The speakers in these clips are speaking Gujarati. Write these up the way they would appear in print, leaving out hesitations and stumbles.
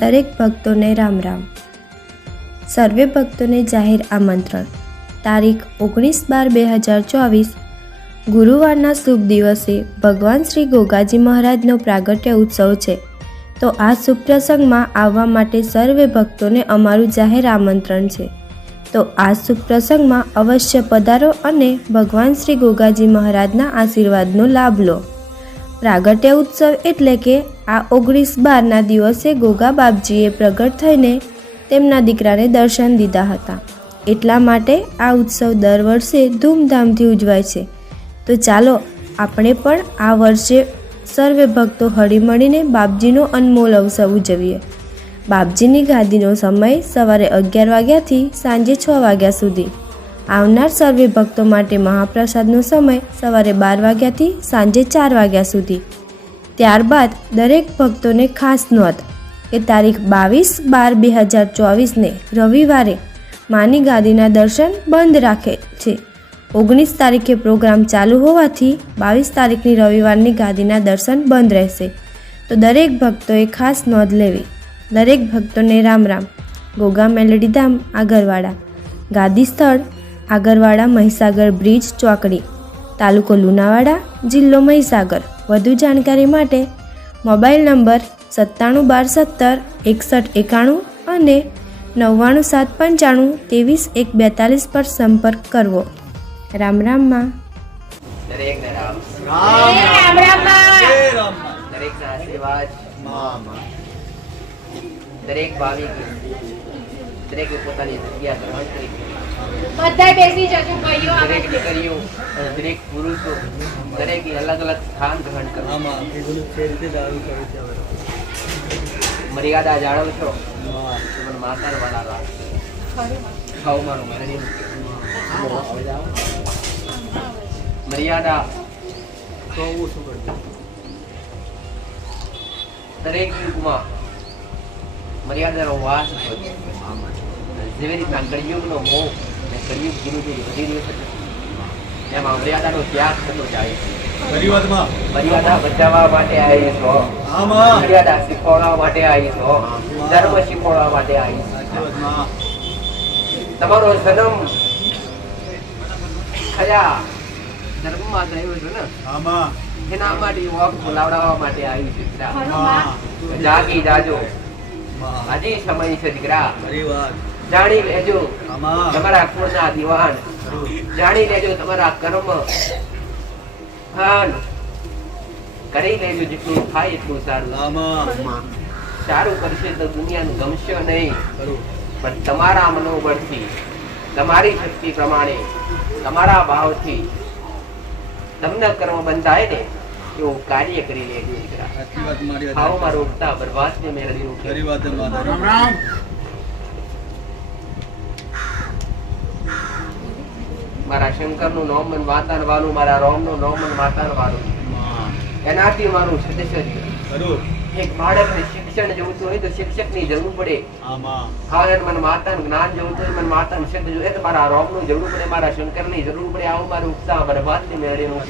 દરેક ભક્તોને રામ રામ. સર્વે ભક્તોને જાહેર આમંત્રણ. તારીખ 19/12/2024 ગુરુવારના શુભ દિવસે ભગવાન શ્રી ગોગાજી મહારાજનો પ્રાગટ્ય ઉત્સવ છે. તો આ શુભ પ્રસંગમાં આવવા માટે સર્વે ભક્તોને અમારું જાહેર આમંત્રણ છે. તો આ શુભ પ્રસંગમાં અવશ્ય પધારો અને ભગવાન શ્રી ગોગાજી મહારાજના આશીર્વાદનો લાભ લો. પ્રાગટ્ય ઉત્સવ એટલે કે આ 19/12ના દિવસે ગોગા બાપજીએ પ્રગટ થઈને તેમના દીકરાને દર્શન દીધા હતા. એટલા માટે આ ઉત્સવ દર વર્ષે ધૂમધામથી ઉજવાય છે. તો ચાલો આપણે પણ આ વર્ષે સર્વે ભક્તો હળીમળીને બાપજીનો અનમોલ અવસર ઉજવીએ. બાપજીની ગાદીનો સમય સવારે 11 વાગ્યાથી સાંજે 6 વાગ્યા સુધી. આવનાર સર્વે ભક્તો માટે મહાપ્રસાદનો સમય સવારે 12 વાગ્યાથી સાંજે 4 વાગ્યા સુધી. ત્યારબાદ દરેક ભક્તોને ખાસ નોંધ કે તારીખ 22/12/2024ને રવિવારે માની ગાદીના દર્શન બંધ રાખે છે. 19 તારીખે પ્રોગ્રામ ચાલુ હોવાથી 22 તારીખની રવિવારની ગાદીના દર્શન બંધ રહેશે. તો દરેક ભક્તોએ ખાસ નોંધ લેવી. દરેક ભક્તોને રામ રામ. ગોગા મેલડી ધામ આગરવાડા. ગાદી સ્થળ આગરવાડા મહીસાગર બ્રિજ ચોકડી, તાલુકો લુણાવાડા, જિલ્લો મહીસાગર. વધુ જાણકારી માટે મોબાઈલ નંબર 9712176191 અને 9975923142 પર સંપર્ક કરવો. રામ રામમાં. દરેકને રામ દરેકના આશીર્વાદ દરેક ભાવિક દરેકે પોતાની જગ્યા ગ્રહણ કરી બધાય બેસી જજો ભાઈઓ. દરેક દીકરીઓ અને દરેક પુરુષો દરેકે અલગ અલગ સ્થાન ગ્રહણ કરવું. મર્યાદા જાળવશો તો માતા વાળા લાગશે. ખાવ મારું મેળવી મર્યાદા દરેક યુગમાં મર્યાદાનો વાસ હોય. જેવી રીતના કળિયુગનો મોહ અને કળિયુગ ધીરે ધીરે વધી રહ્યો છે એમાં મર્યાદાનો ત્યાગ થતો જાય છે. મર્યાદા બચાવવા માટે આવી છો, મર્યાદા શીખવાડવા માટે આવી છો, ધર્મ શીખવાડવા માટે આવી છો. તમારો જન્મ કયા ધર્મમાં થયો છે ને એના માટે વોક બોલાવડાવવા માટે આવી છે. જાગી જાજો, હજી સમય છે દીકરા. જાણી લેજો તમારા કુળના દીવાન, જાણી લેજો તમારા કર્મ કરી લેજો. જેટલું થાય એટલું સારું. સારું કરશે તો દુનિયાનું ગમશે નહીં, પણ તમારા મનોબળથી, તમારી શક્તિ પ્રમાણે, તમારા ભાવથી તમને કર્મ બંધાય ને એવું કાર્ય કરી લેજો દીકરા. આવો મારો ઉગતા બરબાદને મેળવીનું મારા શંકરનું નોમ મન માતાન વાલું, મારા રોમનું નોમ મન માતાન વાલું. એનાથી મારું સદસ્ય એક બાળકને શિક્ષણ જોઈતું હોય તો શિક્ષકની જરૂર પડે. મને માતાનું જ્ઞાન જોઈતું હોય, મને માતાનું શબ્દ જોઈએ તો મારા રોમનું જરૂર પડે, મારા શંકરની જરૂર પડે. આવું મારું ઉત્સાહ બરબાદને મેળવીનું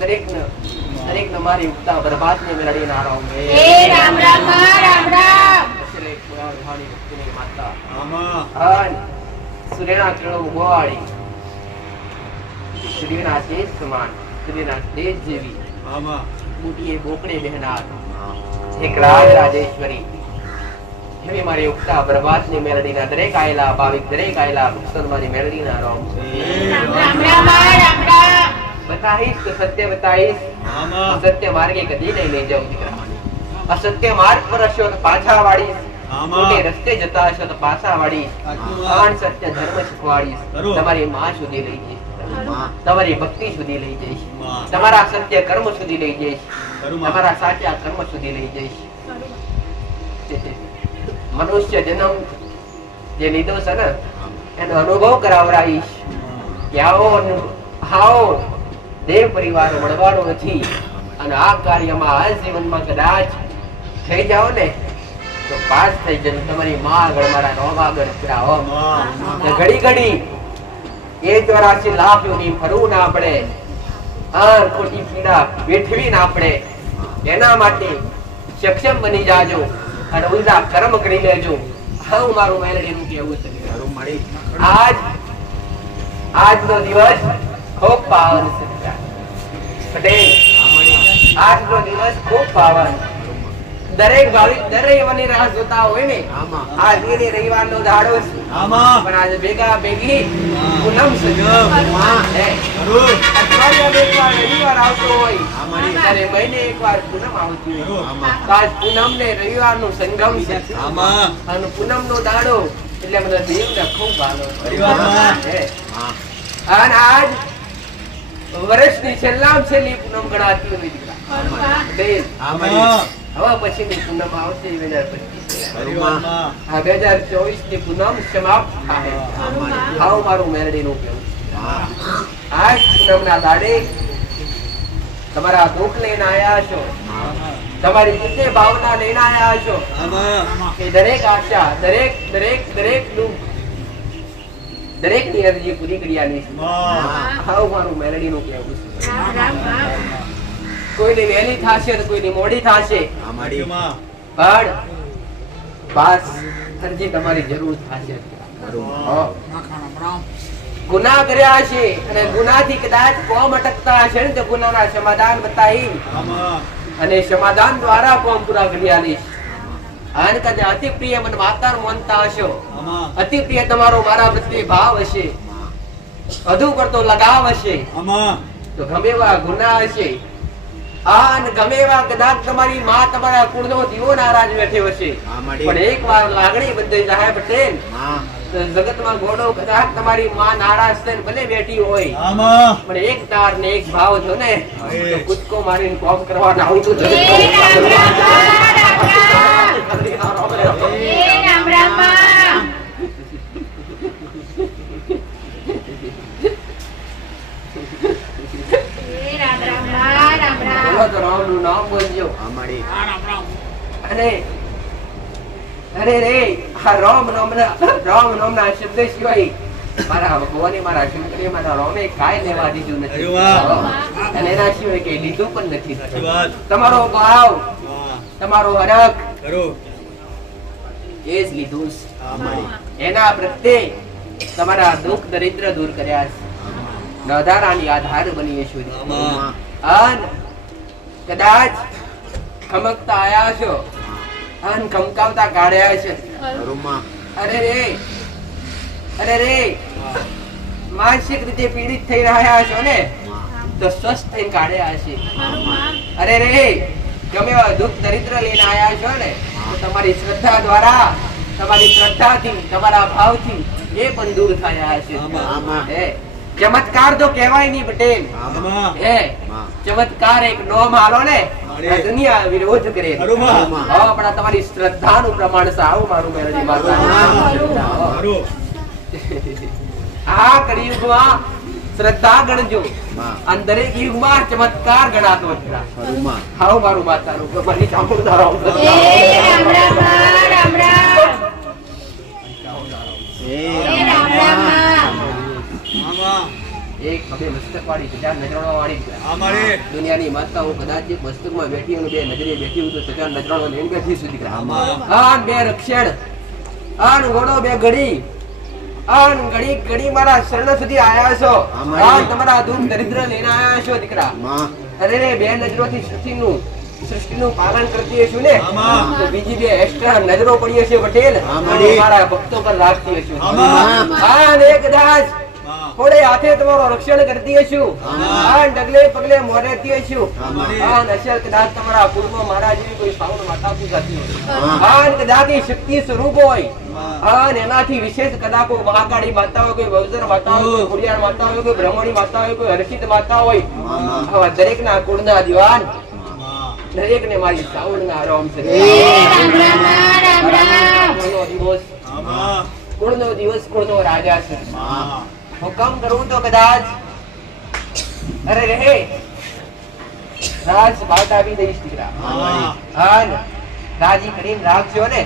દરેકને મારી ઉગતા બરબાદને મેળવી નારાઓ માતા સૂર્યના કિરણો ઉગવાળી, સૂર્યના તેજ સમાન, સૂર્યના તેજ જેવી બુટીએ બોકડે બહેનાર એક રાજ રાજેશ્વરી એવી મારી ઉગતા બરબાદની મેલડીના દરેક આયેલા ભાવિક, દરેક આયેલા ભક્તો મારી મેલડીના રામ બતાવીશ તો સત્ય બતાવીશ. સત્ય માર્ગે કદી નહીં લઈ જાઉં દીકરા. અસત્ય માર્ગ પર હશો તો પાછા વાળીશ, ખોટે રસ્તે જતા હશો તો પાછા વાળીશ. સત્ય ધર્મ શીખવાડીશ. તમારી માં સુધી લઈ જઈશ, તમારી ભક્તિ સુધી લઈ જઈશ, તમારા સત્ય કર્મ સુધી લઈ જઈશ, તમારા સાચા કર્મ સુધી લઈ જઈશ. મનુષ્ય જન્મ જે લીધો છે ને એનો અનુભવ કરાવરાઈશ કે આવો દેવ પરિવાર મળવાનો નથી. અને આ કાર્યમાં આ જીવનમાં કદાચ થઈ જાઓ ને તો પાસ થઈ જશે. તમારી માં આગળ, મારા રોમ આગળ ઘડી ઘડી 84 લાખ યોની ફરવું ના પડે, ખોટી પીડા વેઠવી ના પડે. એના માટે સક્ષમ બની જાજો અને ઉલટા કર્મ કરી લેજો. હા મારું મેલડીનું કહેવું છે. આજનો દિવસ ખૂબ પાવન છે પટેલ. આજનો દિવસ ખૂબ પાવન. દરેક ભાવિક રવિવારની રાહ જોતા હોય ને. આ રવિવારનો દાડો છે પણ આજે ભેગા ભેગી પૂનમ છે. અઠવાડિયામાં એકવાર રવિવાર આવતો હોય અને મહિને એકવાર પૂનમ આવતી હોય. આજ પૂનમ ને રવિવારનો સંગમ છે અને પૂનમનો દાડો એટલે મને દેવને ખૂબ ભાલો છે. અને આજ વર્ષની છેલ્લામાં છેલ્લી પૂનમ ગણાતી હોય દીકરા. હવે પછીની પૂનમ આવશે 2025. આ 2024 ની પૂનમ સમાપ્ત થાય. આવું મારું મેલડીનું કહેવું. આ પૂનમના દાડે તમારા દુઃખ લઈને આયા છો, તમારી પુણ્ય ભાવના લઈને આયા છો કે દરેક આશા, દરેક દરેક દરેક દુઃખ, દરેક ની અરજી પૂરી કર્યાની છે. આવું મારું મેલડીનું કહેવું છે. કોઈની વહેલી થશે તો કોઈની મોડી થશે પણ બસ અરજી તમારી જરૂર થશે. ગુનાહ કર્યા છે અને ગુનાથી કદાચ કોમ અટકતા હશે ને તો ગુનાના સમાધાન બતાવી અને સમાધાન દ્વારા કોમ પૂરા કર્યા લઈશ. અને કદાચ અતિ પ્રિય મને માતાર માનતા હશો, અતિ પ્રિય તમારો મારા પ્રત્યે ભાવ હશે, વધુ પડતો લગાવ હશે તો ગમે એવા ગુનાહ હશે અને ગમે એવા કદાચ તમારી માં તમારા કુળનો દીવો નારાજ બેઠ્યો હશે પણ એકવાર લાગણી બંધાઈ જાય પટેલ. જગતમાં ગોડો કદાચ તમારી માં નારાજ થઈને ભલે બેઠી હોય પણ એક તાર ને એક ભાવ જો ને તો કૂદકો મારીને કોમ કરવાના આવું તો રામનું નામ બોલજો. અને અરે રે આ રામ નામના શબ્દ સિવાય મારા ભગવાને મારા શંકરે મારા રામે કાંઈ લેવા દીધું નથી અને એના સિવાય કઈ લીધું પણ નથી. તમારો ભાવ, તમારો હરખ એ જ લીધું છે. એના પ્રત્યે તમારા દુઃખ દરિદ્ર દૂર કર્યા છે. નધારાની આધાર બની છે. અને કદાચ ખમકતા આયા છો અને ખમકાવતા કાઢ્યા છે. અરે રે માનસિક રીતે પીડિત થઈ રહ્યા છો ને તો સ્વસ્થ થઈને કાઢ્યા છે. અરે રે ગમે એવા દુઃખ દરિદ્ર લઈને આયા છો ને તો તમારી શ્રદ્ધા દ્વારા, તમારી શ્રદ્ધાથી, તમારા ભાવથી એ પણ દૂર થયા છે. ચમત્કાર તો કહેવાય નહીં પટેલ. ચમત્કાર એક નોમ હાલો ને દુનિયા વિરોધ કરે પણ તમારી શ્રદ્ધાનું પ્રમાણ છે. આવું મારું મેલડી માતા. આ કળિયુગમાં શ્રદ્ધા ગણજો અને દરેક યુગમાં ચમત્કાર ગણાતો હતો. આવું મારું માતાનું પ્રમાણ સાંભળતા એક બે મસ્તક વાળી સજાર નજરાણો વાળી દુનિયાની માતાઓ કદાચ એક મસ્તકમાં બેઠી અને બે નજરે બેઠી હોય તો સજાર નજરાણો લઈને બેઠી સુધી બે રક્ષણ આન ઘોડો બે ઘડી આન ઘડી ઘડી મારા શરણ સુધી આયા છો. તમારા દુઃખ દરિદ્ર લઈને આયા છો દીકરા. અરે રે બે નજરોથી સૃષ્ટિનું પાલન કરતી હશું ને તો બીજી બે એક્સ્ટ્રા નજરો પડી હશે પટેલ મારા ભક્તો પર રાખતી હશું. કદાચ થોડે હાથે તમારો રક્ષણ કરતી હશું, ડગલે પગલે મોરેતી હશું. કદાચ તમારા કુળમાં મારા જેવી કોઈ સાઉન્ડ માતા પૂજાતી હોય, કદાચ શક્તિ સ્વરૂપ હોય અને એનાથી વિશેષ કદાચ કોઈ મહાકાળી માતા હોય, કોઈ બહુચર માતા હોય, કોઈ ખોડિયાર માતા હોય, કોઈ બ્રહ્મણી માતા હોય, કોઈ હર્ષિત માતા હોય, આવા દરેક ના કુળના દિવાન દરેક ને મારી સાઉન્ડ ના આરામ છે. કુળનો દિવસ કુળનો રાજા છે. હુકમ કરું તો કદાચ અરે રે રાજ બાદ આવી દઈશ દીકરા. રાજી કરીને રાખજો ને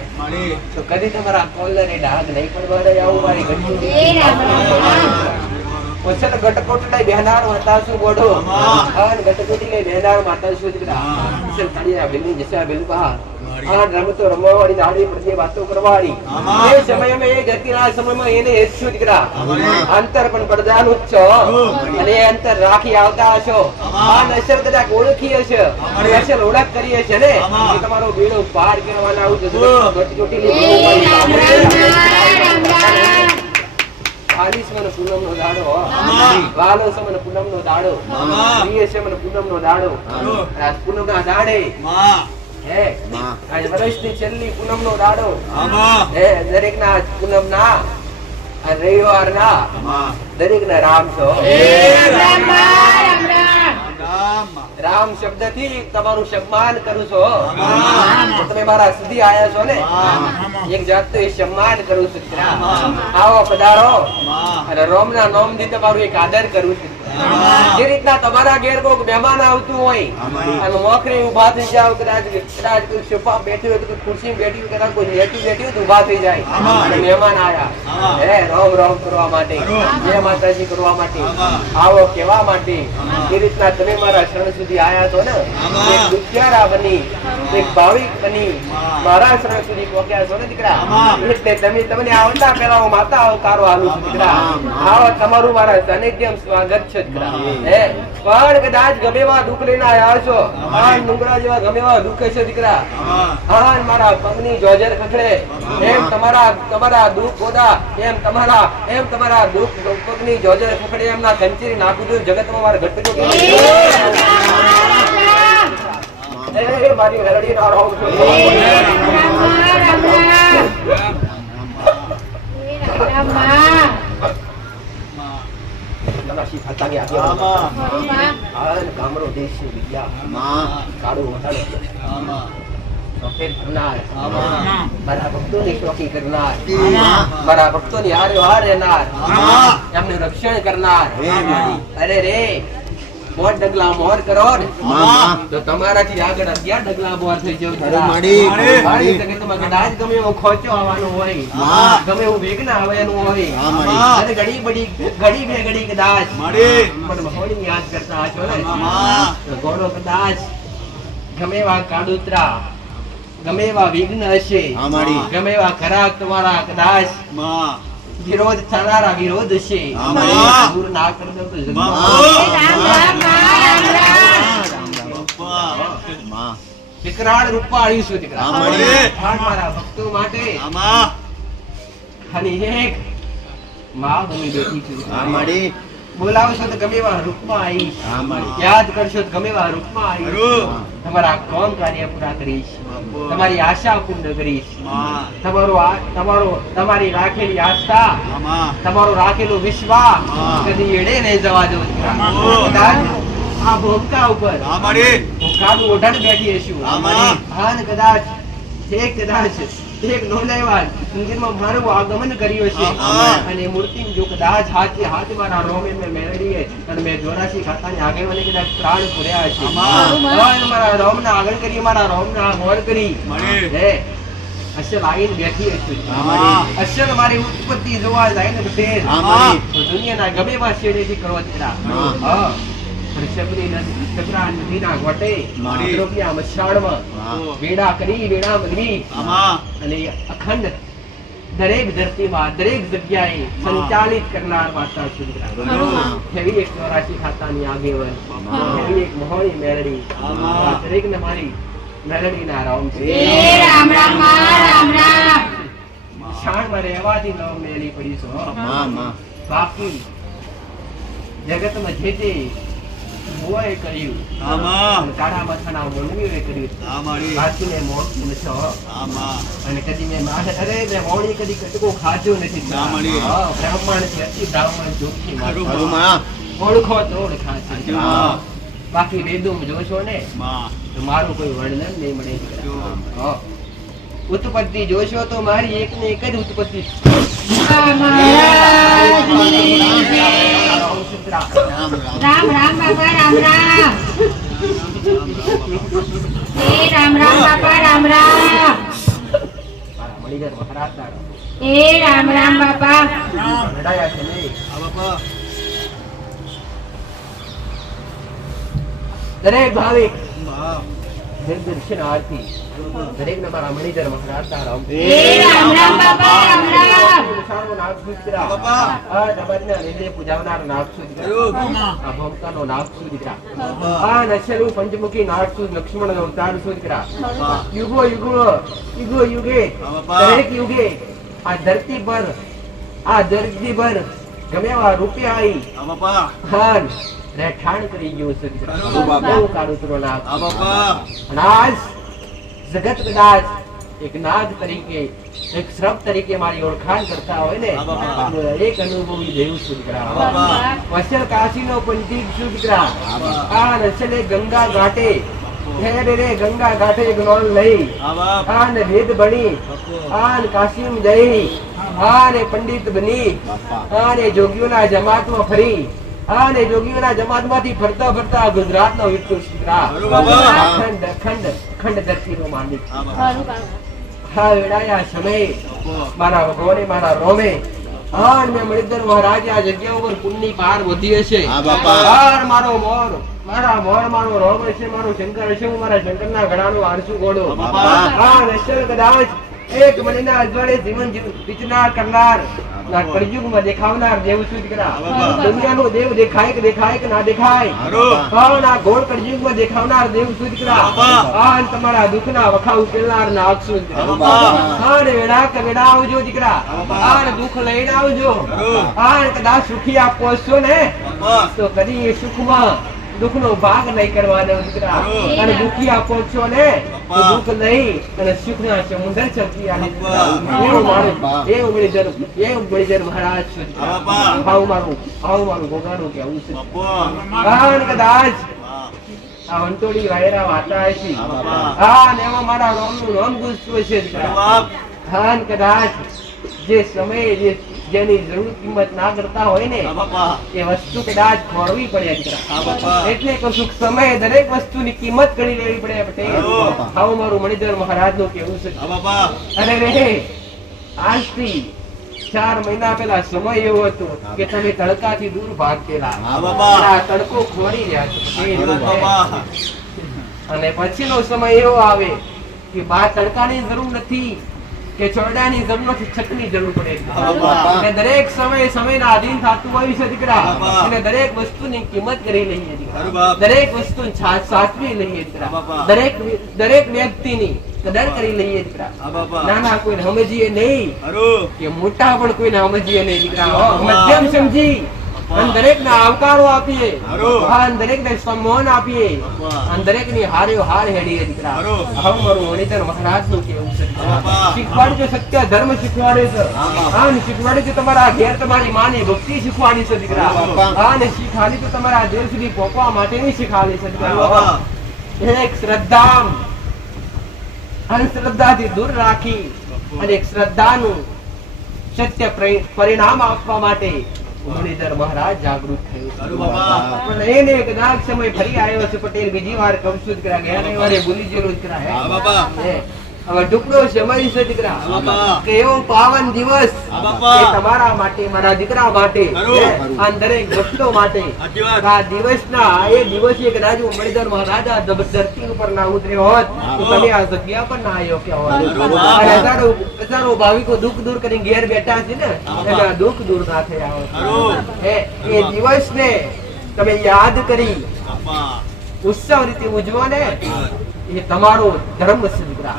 તો કદી તમારા કોલર એ ડાઘ નહીં પડવા દે. આવું મારી ઘડી વસન ગટકોટલા બેહનાર માતાસુ બોડો આન ગટકોટી લે બેહનાર માતાસુ દીકરા વસન કાળિયા બિલ્લી જસા બિલ કહા આ રમતો રમવાવાળી દાડી પ્રત્યે વાતો કરવાળી એ સમયમાં એ ગતિના સમયમાં એને હેતુ દીકરા અંતર પણ પડદાનું જ છો અને એ અંતર રાખી આવતા હશો આ નસર કદાચ ઓળખી હશે નસર ઓળખ કરી હશે ને એ તમારો બેડો પાર કરવાના આવું જજો ગટકોટી લે આલીસમન પૂનમનો દાડો વાલોસમન પૂનમનો દાડો પ્રિયસમન પૂનમનો દાડો આ પૂનમના દાડે હે આજ વર્ષની છેલ્લી પૂનમનો દાડો હે દરેકના પૂનમના આ રવિવારના દરેકના રામ છો રામ શબ્દથી તમારું સન્માન કરું છો તમે મારા સુધી આયા છો ને એક જાતનું એ સન્માન કરું છું આવો પધારો અને રોમના નામથી તમારું એક આદર કરું છું જે રીતના તમારા ઘેર કોઈક મહેમાન આવતું હોય અને મોખરે ઉભા થઈ જાવ કદાચ કોઈ સોફા બેઠી હોય કોઈ ખુરશી બેઠી હોય કદાચ કોઈ હેઠું બેઠી હોય તો ઉભા થઈ જાય અને મહેમાન આયા હે રોમ રોમ કરવા માટે જય માતાજી કરવા માટે આવો કહેવા માટે એ રીતના તમે મારા શરણ સુધી આયા છો ને એક દુખિયારા બની એક ભાવિક બની મારા શરણ સુધી પહોંચ્યા છો ને દીકરા એટલે તમને આવતા પહેલા હું માતા આવકારો આલું છું દીકરા આવો તમારું મારા સાનિધ્યમ સ્વાગત છે દીકરા હે પણ કદાચ ગમે એવા દુઃખ લઈને આવ્યા છો આ ડુંગરા જેવા ગમે એવા દુઃખ છે દીકરા આ મારા પગની જોજર ખખડે એમ તમારા દુઃખ ઓદા એમ તમારા દુઃખ પગની જોજર ખખડે એમના કંચરી નાખું છું જગતમાં મારા ઘટકો મારી મેલડી ના રહો છો નમશી ખાતા કે આ ગામડો દેશ વિદ્યા કાળું વટાડો સફેદ કરનાર મારા ભક્તોની શોખી કરનાર મારા ભક્તોની હારે હાર રહેનાર એમનું રક્ષણ કરનાર અરે રે મોર ડગલા મોર કરો ને તો તમારાથી આગળ 11 ડગલા મોર થઈ જવું મારી જગતમાં કદાચ ગમે એવો ખોચો આવવાનો હોય ગમે એવું વિઘ્ન આવવાનું હોય અને ઘડી બે ઘડી કદાચ પણ મહોની યાદ કરતા હશો ને તો ગોળો કદાચ ગમે એવા કાડુતરા ગમે એવા વિઘ્ન હશે ગમે એવા ખરાબ તમારા કદાચ વિરોધ થનારા વિરોધ છે દૂર ના કરી દો તો વિકરાળ રૂપાળી છું દીકરા મારા ભક્તો માટે અને એક માં બની બેઠી છું બોલાવશો તો ગમે એવા રૂપમાં આવીશ યાદ કરશો તો ગમે એવા રૂપમાં આવીશ તમારા કામ કાર્ય પૂરા કરીશ તમારી આશા પૂર્ણ કરીશ તમારી રાખેલી આસ્થા તમારો રાખેલો વિશ્વાસ કદી એડે નહીં જવા દો આ ભોગતા ઉપર હું કાળું ઓઢાણ બેઠી હશું કદાચ એક નોલેવાન મંદિરમાં મારું આગમન કર્યું છે અને મૂર્તિ જો કદાચ હાથ મારા રોમે મેં મેળવીએ અને મેં જોરાસી ખાતાની આગેવાની કદાચ પ્રાણ પૂર્યા છે મારા રોમના આગળ કરી મારા રોમના મોર કરી હે અસલ આવીને બેઠી હતી અસલ મારી ઉત્પત્તિ જોવા જાય ને ફેર તો દુનિયાના ગમે એવા શેડેથી કરો દીકરા નદીના ગોટે વેડા કરી વેડા મગવી અને અખંડ દરેક ધરતીમાં દરેક જગ્યાએ સંચાલિત કરનાર માતા એવી એક ચોરાશી ખાતાની આગેવન એવી એક મહોળી મેળડી દરેક ને મારી મેળડી ના રામ છે શાણમાં રહેવાથી ન મેળી પડી છો બાકી જગતમાં જે તે મોએ કર્યું કાળા મથાના વણવીએ કર્યું હાથીને મોત નછો અને કદી મેં અરે મેં મોડી કદી કટકો ખાધો નથી બ્રાહ્મણ છે અતિ બ્રાહ્મણ જોખી ઓળખો તો ઓળખા છે બાકી વેદોમાં જોશો ને તો મારું કોઈ વર્ણન નહીં મળે ઉત્પત્તિ જોશો તો મારી એક ને એક જ ઉત્પત્તિ રામ રામ બાપા રામ રામ રામ રામ બાપા રામ રામ રામ રામ બાપા દરેક ભાવિક દર્શન આરતી દરેક ને મારા મણિધર મહારાજ રામ રામ રામ બાપા રામ રામ સારો નાગ સુધરા બાપા. આ દબરના નિર્દય પૂજાવનાર નાગ સુધરા આ ભક્તનો નાગ સુધરા આ નશેલું પંચમુખી નાગ સુધ લક્ષ્મણ અવતાર સુધરા યુગો યુગે દરેક યુગે આ ધરતી પર ગમે એવા રૂપિયા આવી હાન રહેઠાણ કરી ગયું સુધરા બહુ કાળુતરો નાગ અને આજ જગત કદાચ એક નાદ તરીકે એક શ્રપ તરીકે મારી ઓળખાણ કરતા હોય ને તો એક અનુભવી દેવ સુધરા વસલ કાશીનો પંડિત સુધરા આ નસલે ગંગા ઘાટે રે ગંગા ઘાટે જ્ઞાન લઈ આ ને વેદ ભણી આ ને કાશીમ જઈ આ ને પંડિત બની આ ને જોગીઓના જમાતમાં ફરી આ ને જોગીઓના જમાતમાંથી ફરતા ફરતા ગુજરાતનો વિષ્ણુ સુધરા ખંડ ધરતીનો માલિક હા વેડાયા સમય મારા ભગવાને મારા રોમે હા મેં મણિધર મહારાજ આ જગ્યા ઉપર પુણ્યની પાર વધી હશે મારો મોર મારો રોમ હશે મારો શંકર હશે હું મારા શંકરના ગળાનો આરસુ ઘોડો હા નશ્વર કદાચ એક મણીના અજવાળે જીવન વિચનાર કરનાર ના કળિયુગમાં દેખાવનાર દેવ સુધરા દુનિયાનો દેવ દેખાય કે ના દેખાય ના ઘોર કળિયુગમાં દેખાવનાર દેવ સુધરા આ તમારા દુઃખના વખા ઉકેલનાર નાગ સુધરા હા ને વેડા આવજો દીકરા આ ને દુઃખ લઈને આવજો આ કદાચ સુખી આપ પહોંચશો ને તો કદી એ સુખમાં દુઃખનો ભાગ નહીં કરવાનો દીકરા અને દુઃખી આપ પહોંચશો ને તો દુઃખ નહીં અને સુખના સમુદ્ર ચલતી આલે એવું મણિધર મહારાજ છે આવું મારું ભોગાનું કેવું છે કારણ કદાચ આ વંટોળી વાયરા વાતા છે હા ને એમાં મારા રોમનું નામ ગુસ્સો છે હા ને કદાચ જે સમય જેની જરૂર કિંમત ના કરતા હોય ને એ વસ્તુ કદાચ ખોરવી પડે એટલે કશુંક સમય દરેક વસ્તુની કિંમત કરી લેવી પડે પટેલ આવું મારું મણિધર મહારાજ નું કેવું છે અરે રે આજથી 4 મહિના પહેલા સમય એવો હતો કે તમે તડકાથી દૂર ભાગેલા આ તડકો ખોરી રહ્યા છો અને પછીનો સમય એવો આવે કે બહાર તડકાની જરૂર નથી કે ચોરડાની જરૂર નથી, છતની જરૂર પડે અને દરેક સમયના આધીન થતું હોય છે દીકરા અને દરેક વસ્તુની કિંમત કરી લઈએ દીકરા, દરેક વસ્તુ સાચવી લઈએ દીકરા, દરેક વ્યક્તિની કદર કરી લઈએ દીકરા. નાના કોઈને સમજીએ નહીં કે મોટા પણ કોઈને સમજીએ નહીં દીકરા, મધ્યમ સમજી અને દરેક ને આવકારો આપીએ, દરેક ને સન્માન આપીએ અને દરેક ની હારે હાર હેડીએ દીકરા. હવે મારું મણિધર મહારાજ નું કેવું છે, શીખવાડજો સત્ય ધર્મ શીખવાડે છે, શીખવાડે છે તમારા ઘેર તમારી માની ભક્તિ શીખવાડી છે દીકરા, અને શીખાડી તો તમારા દેવ સુધી પહોંચવા માટેની શીખાડી છે દીકરા. એક શ્રદ્ધા અંધશ્રદ્ધાથી દૂર રાખી અને એક શ્રદ્ધાનું સત્ય પરિણામ આપવા માટે મણિધર મહારાજ જાગૃત થયું. પણ એને કદાચ સમય ફરી આવ્યો છે પટેલ, બીજી વાર કહું છું દીકરા, ગયા રવિવારે ભૂલી ગયેલો દીકરા. હવે ટુકડો સમય છે દીકરા કે એવો પાવન દિવસ તમારા માટે, મારા દીકરા માટે, દરેક ભક્તો માટે. આ દિવસના એ દિવસે કદાચ મણિધર મહારાજ ધરતી ઉપર ના ઉતર્યો હોત તો તમે આ જગ્યા પર ના આવ્યો કે હોત. હજારો ભાવિકો દુઃખ દૂર કરીને ઘેર બેઠા છે ને, એના દુઃખ દૂર ના થયા હોત. એ દિવસ ને તમે યાદ કરી ઉત્સવ રીતે ઉજવો ને, એ તમારો ધર્મ છે દીકરા.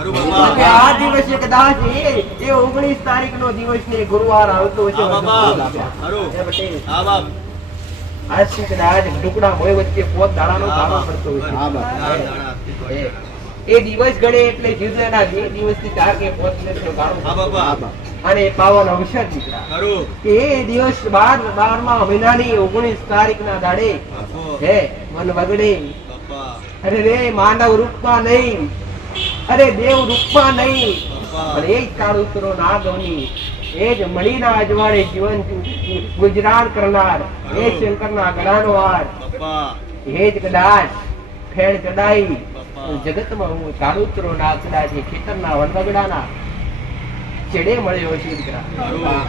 આ દિવસે કદાચ એ 19 તારીખ નો દિવસ ને ગુરુવાર આવતો હશે, આજથી કદાચ ટુકડા મોય વચ્ચે 5 દાડાનો ગાળો પડતો હશે. એ દિવસ ગણે એટલે જીવના દિવસથી 4 કે 5 દિવસનો ગાળો અને પાવન અવસર દીકરા કે એ દિવસ 12મા મહિનાની 19 તારીખ ના દાડે હે મન વગડે. અરે રે માનવ રૂપમાં નહીં, અરે દેવ રૂપમાં નહીં, પણ એ કાળુતરો નાગવની, એ જ મણીના અજવાળે જીવન ગુજરાન કરનાર, એ શંકરના ગળાનો હાર, એ જ કદાચ ફેણ ચડાઈ જગતમાં હું કાળુતરો નાગ કદાચ ખેતરના વનવગડાના છેડે મળ્યો છે દીકરા.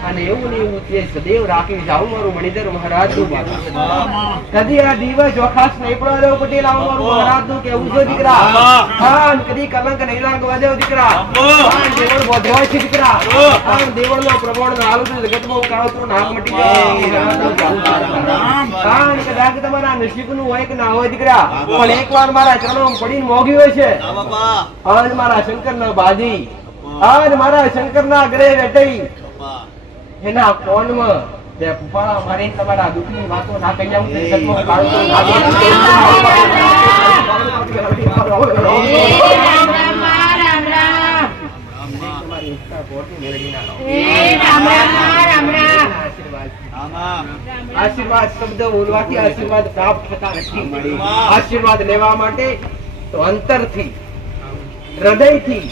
અને એવું ને એવું તે સદૈવ રાખી જાઉં મારું મણિધર મહારાજનું બાબા. કદી આ દિવસ ચોખાસ નહીં પડ્યો પટેલ આવું મારું મહારાજનું કેવું છે દીકરા. હા અને કદી કલંક નહીં લાગવા દેવો દીકરા. હા દેવળ બોધ્યો છે દીકરા. હા દેવળનો પ્રમાણ આલું જગતમાં કાળતું નામ મટી જાય. હા અને કદાચ તમારા નસીબનું હોય કે ના હોય દીકરા, પણ એકવાર મારા ચરણોમાં પડીને મોગ્યું છે. આજ મારા શંકરના બાજી, આજ મારા શંકરના ગ્રહ વેટઈ એના કોનમાં બે ફૂફાડા મારી તમારા દુઃખની વાતો ના કહી આવું તે જગતમાં કાળતું નામ મટી આશીર્વાદ શબ્દ બોલવાથી આશીર્વાદ પ્રાપ્ત થતા નથી. આશીર્વાદ લેવા માટે તો અંતરથી હૃદયથી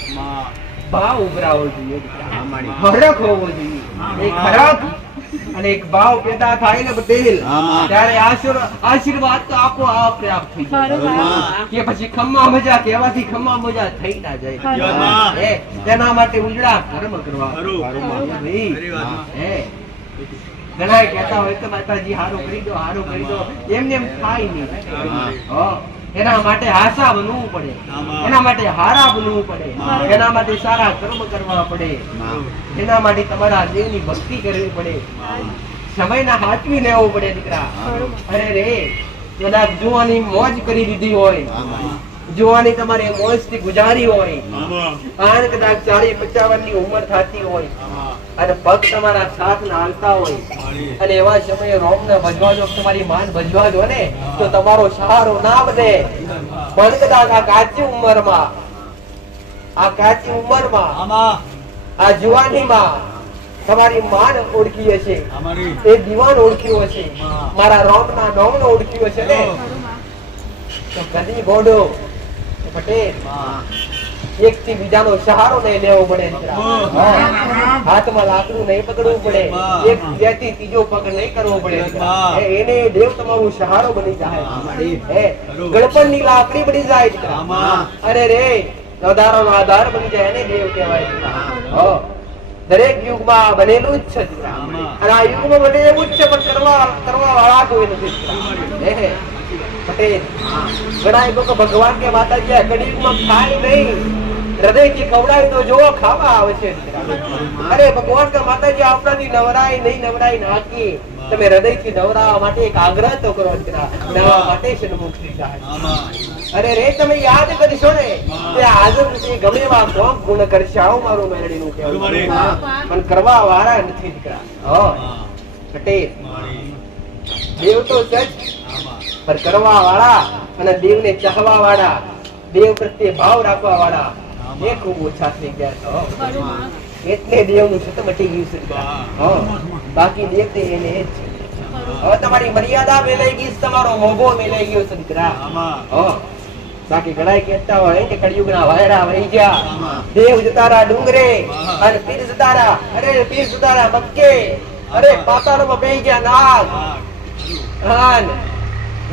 ભાવ ઉભરાવો જોઈએ, હરખ હોવો જોઈએ. એક હરખ અને એક ભાવ પેદા થાય ને પટેલ, ત્યારે આશીર્વાદ તો આપોઆપ પ્રાપ્ત થઈ જાય. કે પછી ખમ્મા મજા કહેવાથી ખમ્મા મજા થઈ ના જાય. તેના માટે ઉજળા કર્મ કરવા. ઘણા કહેતા હોય કે માતાજી હારું કરી દો, હારું કરી દો, એમને એમ થાય નહીં. એના માટે આશા બનવું પડે, એના માટે હારા બનવું પડે, એના માટે સારા કર્મ કરવા પડે, એના માટે તમારા દેવની ભક્તિ કરવી પડે, સમયના હાચવી લેવો પડે દીકરા. અરે રે કદાચ જોવાની મોજ કરી દીધી હોય, જોવાની તમારે મોજથી ગુજારી હોય, અને કદાચ 40-55 ની ઉંમર થતી હોય અને પગ તમારા સાથ ના હાલતા હોય, અને એવા સમયે રોમ ને ભજવા દો, તમારી માન ભજવા દો ને, તો તમારો સહારો ના બને. પણ કદાચ આ કાચી ઉંમરમાં આ જુવાનીમાં તમારી માન ઓળખી હશે, એ દીવાન ઓળખ્યો હશે, મારા રોમ ના નોમ નો ઓળખ્યો હશે ને, તો કદી ગોડો પટેલ એક થી બીજાનો સહારો નહીં લેવો પડે. હાથમાં લાકડું નહીં પકડવું પડે, એક બીજાથી ત્રીજો પગ નહીં કરવો પડે. એને દેવ તમારું સહારો બની જાય, ગણપણ ની લાકડી બની જાય. અરે રે નવધારો નો આધાર બની જાય, એને દેવ કહેવાય. દરેક યુગમાં બનેલું જ છે, અને આ યુગમાં બને એવું જ છે, પણ કરવા વાળા કોઈ નથી. પટેલ ઘણા લોકો ભગવાન કે માતાજી કળિયુગમાં ખાય નહીં, હૃદયથી ખવડાય તો જોવો ખાવા આવે છે. અરે ભગવાન કે માતાજી આપણાથી નવરાય નહીં, નવરાય નાખી. તમે હૃદયથી નવરાવા માટે એક આગ્રહ તો કરો, નવા માટે સન્મુખ થઈ જાય. અરે રે તમે યાદ કરશો ને તે હાજર નથી, ગમે એવા કોમ ગુણ કરશે. આવું મારું મેરડીનું કહેવું, પણ કરવા વાળા નથી દીકરા. પટેલ દેવ તો સચ, પણ કરવા વાળા અને દેવને ચાહવા વાળા, દેવ પ્રત્યે ભાવ રાખવા વાળા એ ખૂબ ઓછા થઈ ગયા. એટલે દેવનું છત મટી ગયું છે. બાકી દેવ તે એને જ છે. હવે તમારી મર્યાદા મેલાઈ ગઈ, તમારો મોભો મેલાઈ ગયો છે દીકરા. બાકી ઘણા કહેતા હોય કે કળિયુગના વાયરા વહી ગયા, દેવ જતારા ડુંગરે અને પીર જતારા, અરે પીર જતારા મક્કે, અરે પાતાળમાં બેહી ગયા નાગ,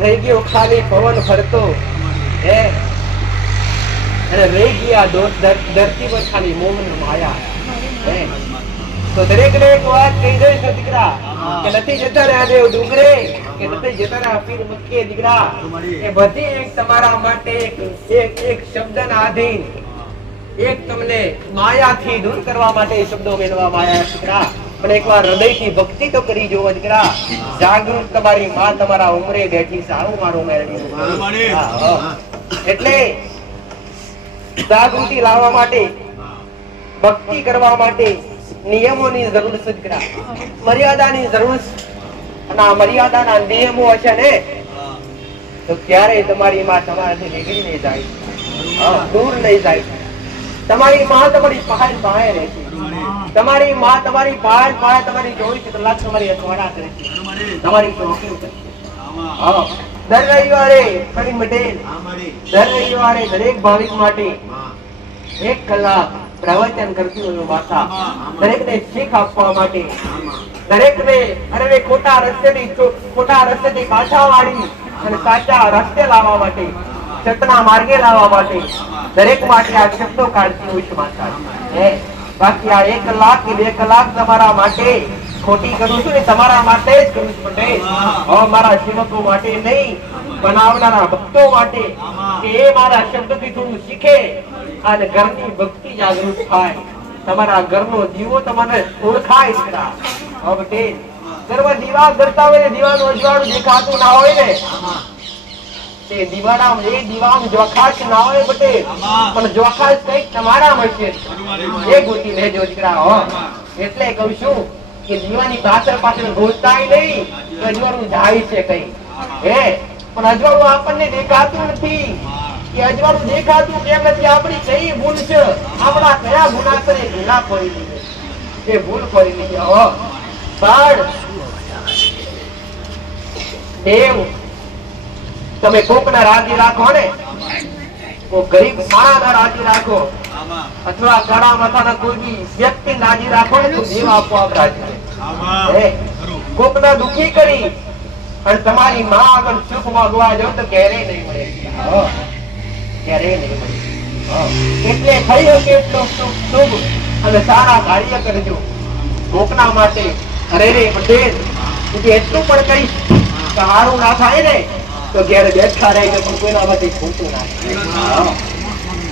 રહી ગયો ખાલી પવન ફરતો, અને રહી ગયા ધરતી પર ખાલી મોહન માયા. તો દરેક ને એક વાત કહી દઈશ દીકરા, કે નથી જતા રહ્યા દેવ ડુંગરે, કે નથી જતા રહ્યા પીર મક્કે દીકરા, એ બધી એક તમારા માટે એક શબ્દના આધીન, એક તમને માયાથી દૂર કરવા માટે શબ્દો મેળવવામાં આવ્યા દીકરા. પણ એકવાર હૃદયથી ભક્તિ તો કરી જોવો દીકરા. જાગૃત તમારી માં તમારા ઉમરે બેઠી છે. આવું મારું મેળવી. એટલે જાગૃતિ લાવવા માટે, ભક્તિ કરવા માટે નિયમોની જરૂર છે દીકરા, મર્યાદાની જરૂર છે. અને આ મર્યાદાના નિયમો હશે ને તો ક્યારેય તમારી માં તમારાથી નીકળી નહીં જાય, દૂર નહીં જાય. તમારી માં તમારી પાસે પાસે રહેશે, તમારી માં તમારી પાસે પાસે, તમારી 24 કલાક તમારી અખવાડા કરશે, તમારી ચોકી કરશે. દર રવિવારે ફરી પટેલ, દર રવિવારે દરેક ભાવિક માટે 1 કલાક પ્રવચન કરતી હોય માતા, દરેકને શીખ આપવા માટે, દરેકને અરે ખોટા રસ્તેથી પાછા વાળી અને સાચા રસ્તે લાવવા માટે, સતના માર્ગે લાવવા માટે, દરેક માટે આ શબ્દો કાઢતી હોય છે માતા. બાકી આ 1 લાખ કે 2 કલાક તમારા માટે ખોટી કરું છું ને તમારા માટે જ કરું છું પટેલ. મારા સેવકો માટે નહીં, બનાવનારા ભક્તો માટે, કે એ મારા શબ્દથી થોડું શીખે અને ઘરની ભક્તિ જાગૃત થાય, તમારા ઘરનો દીવો તમને ઓળખાય દીકરા. પટેલ ઘરમાં દીવા કરતા હોય ને દીવાનું અજવાળું દેખાતું ના હોય ને, તે દીવાના એ દીવામાં જોખાશ ના હોય પટેલ, પણ જોખાશ કઈક તમારામાં છે એ ગોતી લેજો દીકરા. એટલે કહું છું કે દીવાની પાછળ પાછળ ગોતાય નહીં, અજવાળું જાય છે કઈ હે, પણ અજવાળું આપણને દેખાતું નથી. કે અજવાળું દેખાતું કેમ નથી? આપણી કઈ ભૂલ છે? આપણા કયા ગુનાસરે ગુના કરી લીધે, એ ભૂલ કરી લીધી. પણ દેવ તમે કોકના રાજી રાખો ને, કોઈ ગરીબ માણસના રાજી રાખો, અથવા કાળા માથાના કોઈ વ્યક્તિ રાજી રાખો ને, તો દેવ આપોઆપ રાજી રહે. કોકના દુખી કરી અને તમારી માં આગળ સુખ માંગવા જાવ તો ક્યારેય નહીં મળે, ક્યારેય નહીં મળે. એટલે થઈ શકે એટલું શુભ અને સારા કાર્ય કરજો કોકના માટે. અરે રે પટેલ, એટલું પણ કહીશ કે સારું ના થાય ને તો ઘેર બેઠા રહે, પણ કોઈના માટે ખોટું ના થાય.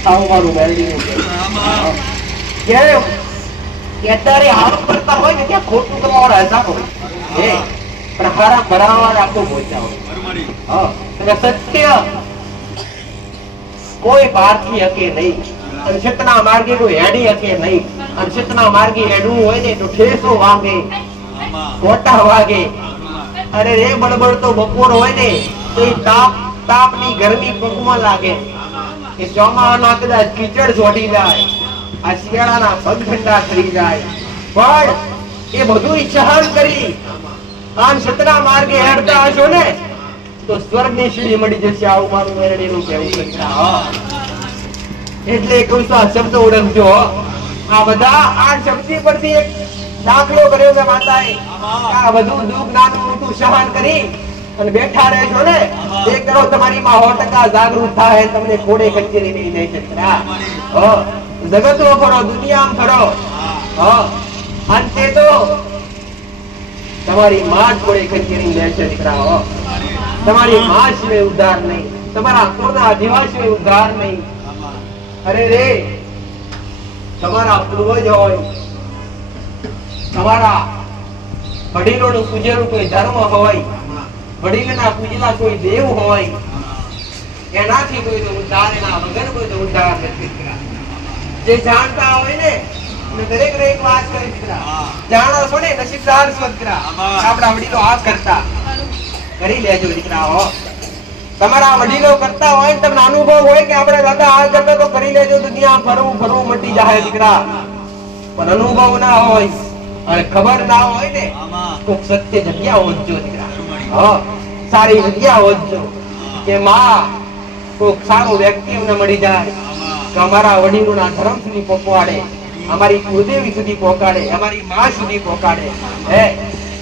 આવું મારું મેળવી અત્યારે હારું કરતા હોય ને ત્યાં ખોટું કરવા વાળા હતા હોય, પણ હારા ભરાવા આખું પહોંચ્યા હોય. સત્ય કોઈ પારખી શકે નહીં, અને સતના માર્ગે કોઈ હેડી શકે નહીં. અને સતના માર્ગે હેડવું હોય ને તો ઠેસો વાગે, ખોટા વાગે. અરે રે બળબડ તો બપોર હોય ને તો તાપ ની ગરમી પગમાં લાગે, કે ચોમાના કદાચ કીચડ ચોટી જાય, આ શિયાળાના પગ ઠંડા થઈ જાય, પણ એ બધું સહન કરી આમ સતના માર્ગે હેડતા હશો ને તો સ્વર્ગ ની સીડી મળી જશે. આવું મારું મેરડીનું કહેવું છે. એટલે કહું છું, આ શબ્દ ઓળખજો. આ બધા આ શબ્દ પરથી એક દાખલો કર્યો છે માતાએ. આ બધું દુઃખ નાનું મોટું સહન કરી અને બેઠા રહેશો ને, એ કરો તમારી માં 100% જાગૃત થાય, તમને કોડે કચેરી નહીં લઈ શકતા. જગત નો ફરો, દુનિયામાં ફરો, અંતે તો તમારી માં જ કોડે કચેરી લેશે દીકરા. તમારી માં સિવાય ઉદ્ધાર નહીં, તમારા કુળના દીવા સિવાય ઉદ્ધાર નહીં. અરે રે તમારા પૂર્વજ હોય, તમારા વડીલોનું પૂજેલું કોઈ ધર્મ હોય, વડીલના પૂજેલા કોઈ દેવ હોય, એનાથી કોઈ તો ઉદ્ધાર, એના વગર કોઈ તો ઉદ્ધાર નથી. જે જાણતા હોય ને દરેક ને એક વાત કરી દીકરા, જાણો છો ને નસીબદાર છો દીકરા. આપણા વડીલો આ કરતા, કરી લેજો દીકરા. તમારા વડીલો કરતા હોય, તમને અનુભવ હોય કે આપણે દાદા આ કરતા, તો કરી લેજો. દુનિયા ફરવું ફરવું મટી જાય દીકરા. પણ અનુભવ ના હોય અને ખબર ના હોય ને, કોક સત્ય જગ્યા હોજો દીકરા. સારી જગ્યા હોજો કે માં કોક સારો વ્યક્તિ અમને મળી જાય, કે અમારા વડીલોના ધર્મ સુધી પહોંચાડે, અમારી કુળદેવી સુધી પહોંચાડે, અમારી માં સુધી પહોંચાડે,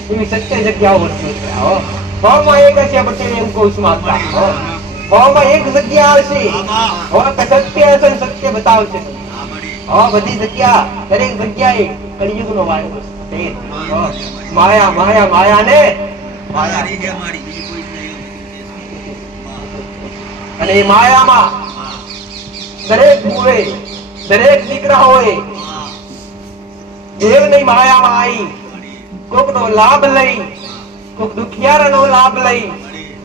એવી સત્ય જગ્યાઓ હોજો દીકરા. ભાવમાં એક હશે પટેલ, એમ કહું છું માતા. ભાવમાં એક જગ્યા આવશે, સત્ય હશે, સત્ય બતાવશે. બધી જગ્યા, દરેક જગ્યાએ કળિયુગ નો વાયરો છે. માયા માયા માયા ને અને એ માયામાં દરેક ભૂવે, દરેક દીકરાઓએ દેવની માયામાં આવી કોક નો લાભ લઈ, કોક દુખિયાર નો લાભ લઈ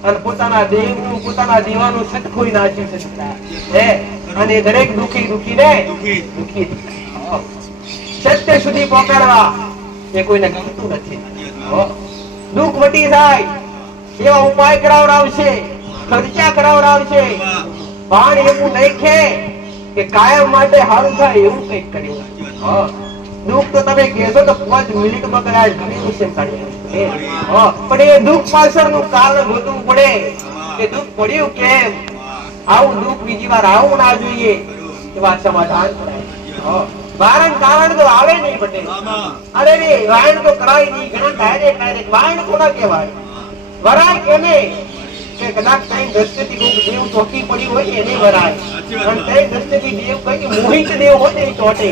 અને પોતાના દેવનું, પોતાના દીવાનું સટખોઈ નાખ્યું છે. અને દરેક દુખી દુખી ને દુખી સત્ય સુધી પહોંચાડવા એ કોઈને ગમતું નથી. દુઃખ વટી જાય એવા ઉપાય કરાવડાવશે, ખર્ચા કરાવડાવશે, પણ એવું નહીં કે કાયમ માટે સારું થાય એવું કંઈક કર્યું. દુઃખ તો તમે કહેશો તો 5 મિનિટમાં કદાચ ઘણી વિશે કાઢી, પણ એ દુઃખ પાછળનું કારણ ગોતવું પડે કે દુઃખ પડ્યું કેમ, આવું દુઃખ બીજી વાર આવું ના જોઈએ, એવા સમાધાન કરાય. વારણ કારણ તો આવે નહીં પટેલ. અરે રે વારણ તો કરાય નહીં. ઘણા ડાયરેક્ટ વારણ કોના કહેવાય? વરાય કેને કે કદાચ કઈ દ્રષ્ટિથી કોઈ દેવ ચોકી પડી હોય ને એને ભરાય, અને કઈ દ્રષ્ટિથી દેવ કઈ મોહિત દેવ હોય ને એ ચોટે.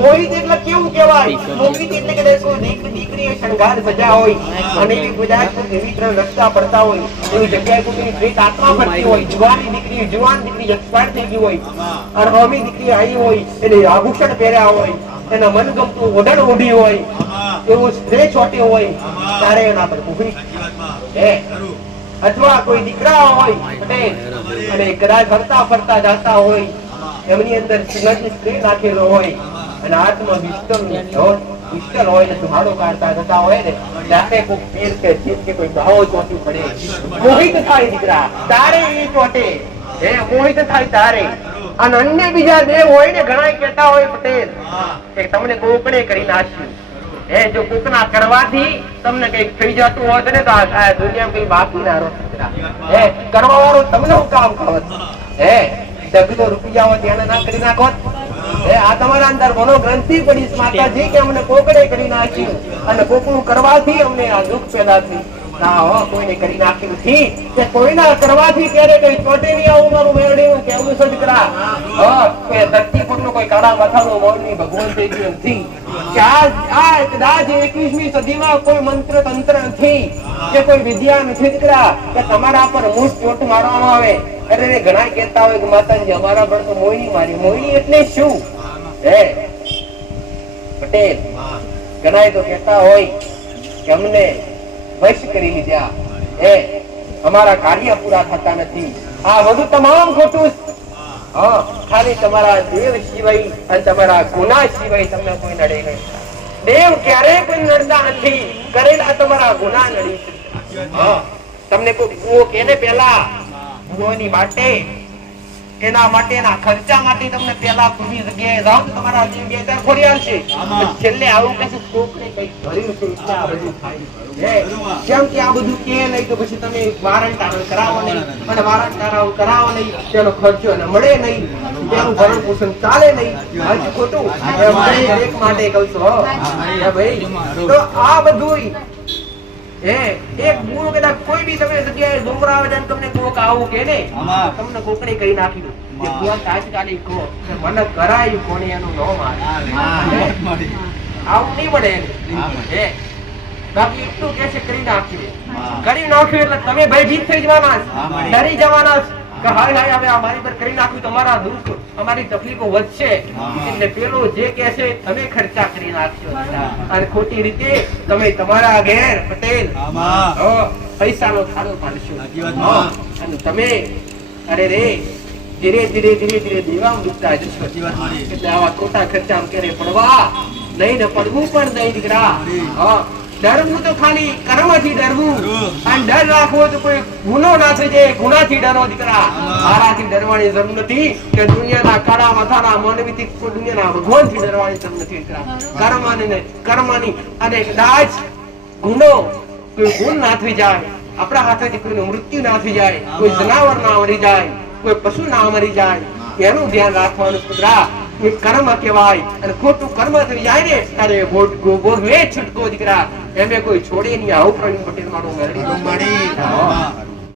મોહિત એટલે કેવું કહેવાય? મોહિત એટલે કે કોઈ દીકરી શણગાર સજા હોય અને એવી કદાચ એવી ત્રણ રસ્તા પડતા હોય, એવી જગ્યાએ કોઈ પ્રેત આત્મા ફરતી હોય, જુવાન દીકરી એક્સપાયર થઈ ગઈ હોય, અને હમી દીકરી આવી હોય, એને આભૂષણ પહેર્યા હોય, એના મનગમતું ઓઢણ ઓઢી હોય, એવું સ્ત્રી ચોટી હોય, ત્યારે એના પર કુફરી. અથવા કોઈ દીકરા હોય પટેલ અને કદાચ ફરતા ફરતા જાતા હોય, એમની અંદર સ્ત્રી નાખેલો હોય અને હાથમાં પિસ્તલ હોય ને સુહાડો કાઢતા જતા હોય ને, ત્યારે કોઈ પીર કે જીત કે કોઈ ભાવો ચોટી પડે, મોહિત થાય દીકરા, તારે એ ચોટે. મોહિત થાય તારે. અને અન્ય બીજા દેવ હોય ને, ઘણા કહેતા હોય પટેલ કે તમને કોકડે કરી નાખ્યું. જો કોકના કરવાથી તમને કઈક થઈ જતું હોત ને, તો આ દુનિયા કઈ બાકી ના રહો. કરવા વાળો તમને હું કામ ખાવત? ડગલો રૂપિયા હોય ત્યાં ના કરી નાખો. આ તમારા અંદર મનોગ્રંથિ પડી માતાજી કે અમને કોકડે કરી નાખ્યું, અને કોકનું કરવાથી અમને આ દુઃખ પેદા થઈ. કોઈને કરી નાખ્યું નથી કે કોઈના કરવાથી ક્યારે કઈ ચોટે નહીં. આવું મારું મેળવ્યું કેવું છે દીકરા. ધરતી પર નો કોઈ કાળા માથાનો મૌની ભગવાન થઈ ગયો નથી. કદાચ 21મી સદીમાં કોઈ મંત્ર તંત્ર નથી કે કોઈ વિદ્યા નથી દીકરા કે તમારા પર મૂળ ચોટ મારવામાં આવે. અરે ઘણા કહેતા હોય કે માતાજી અમારા પર તો મોહિની મારી. મોહિની એટલે શું? પટેલ ઘણા તો કહેતા હોય કે અમને વશ કરી લીધા, અમારા કાર્ય પૂરા થતા નથી. આ બધું તમામ ખોટું. ખાલી તમારા દેવ સિવાય અને તમારા ગુના સિવાય તમને કોઈ નડે નહીં. દેવ ક્યારેય કોઈ નડતા નથી, કરેલા તમારા ગુના નડી. તમને કોઈ ભૂવો કેને પેલા ભૂવોની માટે, એના માટેના ખર્ચા માટે તમને પેલા પૂરી જગ્યાએ જાઓ તો તમારા જગ્યાએ ખોરી આવશે. છેલ્લે આવું કશું કોકને કઈ ભર્યું છે એટલે આ બધું થાય. કેમ કે આ બધું કે નહીં તો પછી તમે વારંટ કરાવો નહીં, અને વારંટ કરાવો નહીં, તેનો ખર્ચો એને મળે નહીં, તેનું ભરણ પોષણ ચાલે નહીં. હજી ખોટું એક માટે કહું છું ભાઈ. તો આ બધું એક ગુરુ કદાચ કોઈ બી તમે જગ્યાએ ડુંગરા આવે તમને કોક આવું કે ને, તમને કોકડી કરી નાખી દો. તાત્કાલિક કહો મને કરાયું કોને એનું ન મારે, આવું નહીં મળે. બાકી એટલું કે છે કરી નાખ્યું એટલે તમે ભયભીત થઈ જવાના, ડરી જવાના કે હાય હાય હવે અમારી પર કરી નાખ્યું, તમારા દુઃખ અમારી તકલીફો વધશે. એટલે પેલો જે કે છે તમે ખર્ચા કરી નાખશો, અને ખોટી રીતે તમે તમારા ઘેર પટેલ પૈસાનો ખાડો પાડશો. અને તમે અરે રે ધીરે ધીરે દેવામાં ડૂબતા જશો. એટલે આવા ખોટા ખર્ચા ક્યારે પડવા નહીં ને પડવું પણ નહીં દીકરા. ડરવું તો ખાલી કર્મથી ડરવું, અને ડર રાખવો તો કોઈ ગુનો ના થઈ જાય, ગુનાથી ડરો દીકરા. મારાથી ડરવાની જરૂર નથી કે દુનિયાના કાળા માથાના માનવીથી દુનિયાના ભગવાનથી ડરવાની જરૂર નથી દીકરા. કર્મની અને કદાચ ગુનો કોઈ ગુણ ના થઈ જાય, આપણા હાથેથી કોઈનું મૃત્યુ ના થઈ જાય, કોઈ જનાવર ના મરી જાય, કોઈ પશુ ના મરી જાય, એનું ધ્યાન રાખવાનું દીકરા. એ કર્મ કહેવાય. અને ખોટું કર્મ થઈ જાય ને ત્યારે ભોગવે છૂટકો દીકરા. એમે કોઈ છોડે નહીં. આવું પ્રવીણ પટેલ મારો